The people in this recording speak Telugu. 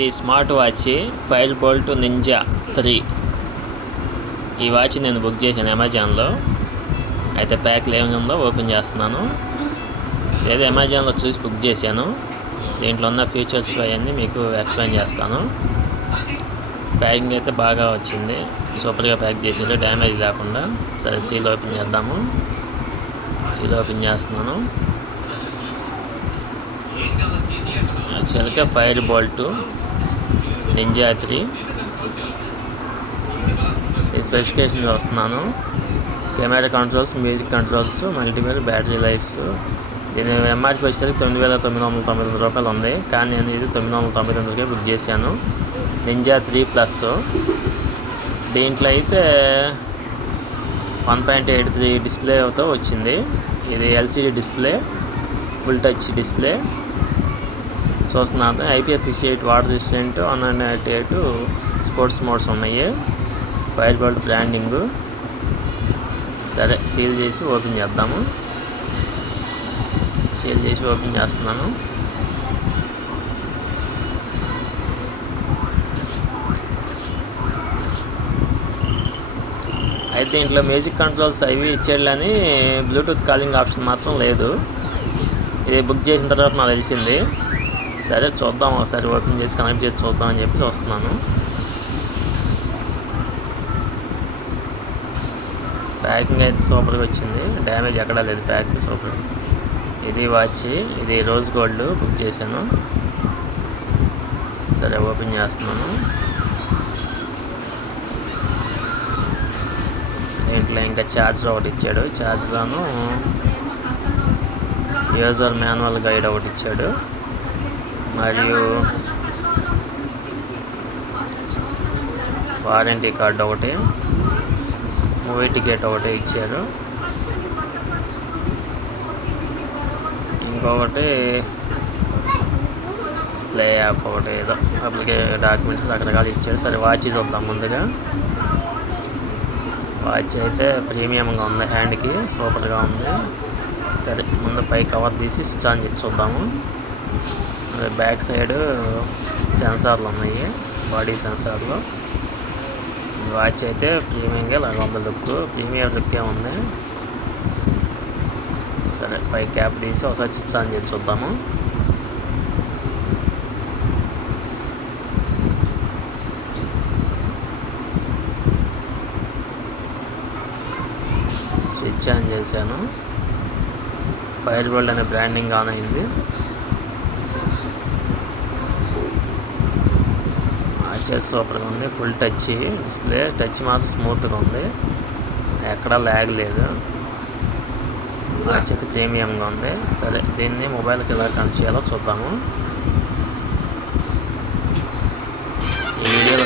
ఇది smart watch fire bolt ninja 3. ఈ వాచ్ నేను బుక్ చేశాను అమెజాన్లో. అయితే ప్యాక్లో ఏమి ఉందో ఓపెన్ చేస్తున్నాను. ఏదో అమెజాన్లో చూసి బుక్ చేశాను. దీంట్లో ఉన్న ఫీచర్స్ అవన్నీ మీకు ఎక్స్ప్లెయిన్ చేస్తాను. ప్యాకింగ్ అయితే బాగా వచ్చింది, సూపర్గా ప్యాక్ చేసారు, డ్యామేజ్ లేకుండా. సరే సీల్ ఓపెన్ చేద్దాము. సీల్ ఓపెన్ చేస్తున్నాను. యాక్చువల్గా ఫైర్ బోల్ట్ నింజా 3 ఈ స్పెసిఫికేషన్ వస్తున్నాను. Camera controls, music controls, multimedia, battery lifes. దీని ఎంఆర్పి వచ్చేసరికి 9,999 రూపాయలు ఉంది, కానీ నేను ఇది 999కే బుక్ చేశాను. నింజా 3+. దీంట్లో అయితే 1.83 డిస్ప్లేతో వచ్చింది. ఇది LCD display, full touch display చూస్తున్నాను. IPS 68 water resistant, 198 sports modes ఉన్నాయి. Fire Boltt branding. సరే సీల్ చేసి ఓపెన్ చేద్దాము. సీల్ చేసి ఓపెన్ చేస్తున్నాను. అయితే ఇంట్లో మ్యూజిక్ కంట్రోల్స్ అవి ఇచ్చేయాలని, బ్లూటూత్ కాలింగ్ ఆప్షన్ మాత్రం లేదు. ఇది బుక్ చేసిన తర్వాత నాకు తెలిసింది. సరే చూద్దాం, ఒకసారి ఓపెన్ చేసి కనెక్ట్ చేసి చూద్దాం అని చెప్పి చూస్తున్నాను. ప్యాకింగ్ అయితే సూపర్గా వచ్చింది, డ్యామేజ్ ఎక్కడా లేదు, ప్యాకింగ్ సూపర్. ఇది వాచ్, ఇది రోజ్ గోల్డ్ బుక్ చేశాను. సరే ఓపెన్ చేస్తున్నాను. దీంట్లో ఇంకా ఛార్జర్ ఒకటి ఇచ్చాడు. ఛార్జర్లోను యూజర్ మాన్యువల్ గైడ్ ఒకటి ఇచ్చాడు, మరియు వారంటీ కార్డు ఒకటి, మూవీ టికెట్ ఒకటి ఇచ్చారు. ఇంకొకటి ప్లే యాప్ ఒకటి, ఏదో డాక్యుమెంట్స్ రకరకాలు ఇచ్చారు. సరే వాచ్ చూద్దాం. ముందుగా వాచ్ అయితే ప్రీమియంగా ఉంది, హ్యాండ్కి సూపర్గా ఉంది. సరే ముందు పై కవర్ తీసి స్విచ్ ఆన్ చేసి చూద్దాము. బ్యాక్ సైడ్ సెన్సార్లు ఉన్నాయి, బాడీ సెన్సార్లు. వాచ్ అయితే ప్రీమియంగా లాగా ఉంది, లుక్ ప్రీమియం లుక్కే ఉంది. సరే పై క్యాప్ తీసి ఒకసారి స్విచ్ ఆన్ చేసి చూద్దాము. స్విచ్ ఆన్ చేశాను. ఫైర్ బోల్ట్ అనే బ్రాండింగ్ ఆన్ అయింది. వాచ్ సూపర్గా ఉంది, ఫుల్ టచ్ డిస్ప్లే, టచ్ మాత్రం స్మూత్గా ఉంది, ఎక్కడా ల్యాగ్ లేదు. వాచ్ అయితే ప్రీమియంగా ఉంది. సరే దీన్ని మొబైల్కి ఎలా కనెక్ట్ చేయాలో చూద్దాము. ఈ వీడియోలో